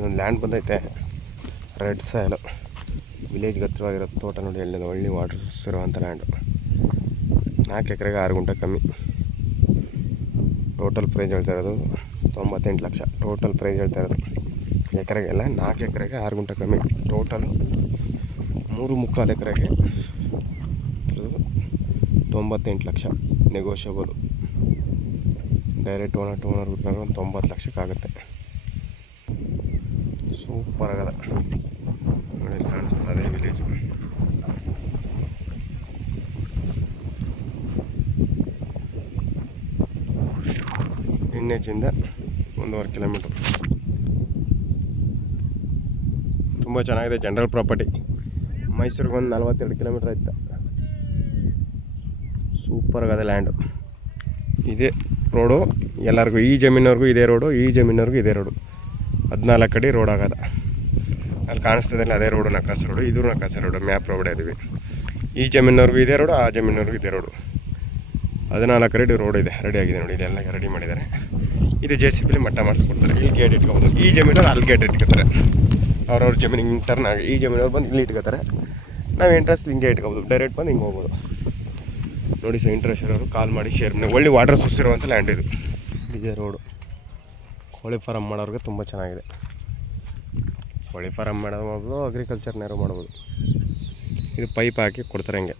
ಇದೊಂದು ಲ್ಯಾಂಡ್ ಬಂದೈತೆ, red soil, ವಿಲೇಜ್ಗೆ ಹತ್ರವಾಗಿರೋ ತೋಟ ನೋಡಿ. ಎಲ್ಲಿ ಒಳ್ಳೆ ವಾಟರ್ ಸೋರ್ಸ್ ಇರುವಂಥ ಲ್ಯಾಂಡು. 4 ಎಕರೆಗೆ 6 ಗುಂಟೆ ಕಮ್ಮಿ. ಟೋಟಲ್ ಪ್ರೈಸ್ ಹೇಳ್ತಾ ಇರೋದು 98 ಲಕ್ಷ. ಟೋಟಲ್ ಪ್ರೈಸ್ ಹೇಳ್ತಾ ಇರೋದು ಎಕರೆಗೆಲ್ಲ 4 ಎಕರೆಗೆ 6 ಗುಂಟೆ ಕಮ್ಮಿ. ಟೋಟಲು 3.25 ಎಕರೆಗೆ 98 lakh. Negotiable. Direct owner to owner ಬಿಟ್ಕೊಂಡ್ರೆ ಒಂದು 90 ಲಕ್ಷಕ್ಕಾಗುತ್ತೆ. ಸೂಪರ್ ಆಗದ ನೋಡಿ, ಕಾಣಿಸ್ತದೆ ವಿಲೇಜು. ಎಣ್ಣೆಚಿಂದ 1.5 ಕಿಲೋಮೀಟ್ರ್. ತುಂಬ ಚೆನ್ನಾಗಿದೆ. General property. ಮೈಸೂರಿಗೆ ಒಂದು 42 ಕಿಲೋಮೀಟ್ರ್ ಆಯ್ತು. ಸೂಪರ್ ಆಗದೆ ಲ್ಯಾಂಡು. ಇದೇ ರೋಡು ಎಲ್ಲರಿಗೂ. ಈ ಜಮೀನವ್ರಿಗೂ ಇದೇ ರೋಡು, ಈ ಜಮೀನವ್ರಿಗೂ ಇದೇ ರೋಡು. 14 ಅಡಿ ರೋಡ್ ಆಗದ. ಅಲ್ಲಿ ಕಾಣಿಸ್ತದಲ್ಲ ಅದೇ ರೋಡು, ನಕಾಸ ರೋಡು. ಇದು ನಕಾಸ ರೋಡು, ಮ್ಯಾಪ್ ರೋಡ್ ಇದ್ದೀವಿ. ಈ ಜಮೀನವ್ರಿಗೂ ಇದೇ ರೋಡು, ಆ ಜಮೀನವ್ರಿಗೂ ಇದೇ ರೋಡು. 14 ಅಡಿ ರೋಡ್ ಇದೆ, ರೆಡಿ ಆಗಿದೆ ನೋಡಿ. ಇದೆಲ್ಲ ರೆಡಿ ಮಾಡಿದ್ದಾರೆ. ಇದು JCB ಮಟ್ಟ ಮಾಡಿಸ್ಕೊಡ್ತಾರೆ. ಇಲ್ಲಿ ಗೇಟ್ ಇಟ್ಕೋಬೋದು. ಈ ಜಮೀನವ್ರು ಅಲ್ಲಿ ಗೇಟ್ ಇಟ್ಕೋತಾರೆ. ಅವ್ರವ್ರ ಜಮೀನಿಗೆ ಇಂಟರ್ನ್ ಆಗಿ ಈ ಜಮೀನವ್ರು ಬಂದು ಇಲ್ಲಿ ಇಟ್ಕೋತಾರೆ. ನಾವು ಇಂಟ್ರೆಸ್ಟ್ ಹಿಂಗೆ ಇಟ್ಕೋಬೋದು. ಡೈರೆಕ್ಟ್ ಬಂದು ಹಿಂಗೆ ಹೋಗ್ಬೋದು ನೋಡಿ. ಸೊ ಇಂಟ್ರೆಸ್ಟ್ ಇರೋರು ಕಾಲ್ ಮಾಡಿ ಶೇರ್ ಮಾಡಿ. ಒಳ್ಳೆ ವಾಟರ್ ಸೋರ್ಸ್ ಇರುವಂಥ ಲ್ಯಾಂಡ್ ಇದು. ಇದೇ ರೋಡು. ಕೋಳಿ ಫಾರಮ್ ಮಾಡೋರಿಗೆ ತುಂಬ ಚೆನ್ನಾಗಿದೆ. ಕೋಳಿ ಫಾರಮ್ ಮಾಡೋದು ಮಾಡ್ಬೋದು, ಅಗ್ರಿಕಲ್ಚರ್ನಾರು ಮಾಡ್ಬೋದು. ಇದು ಪೈಪ್ ಹಾಕಿ ಕೊಡ್ತಾರೆ ಹಂಗೆ.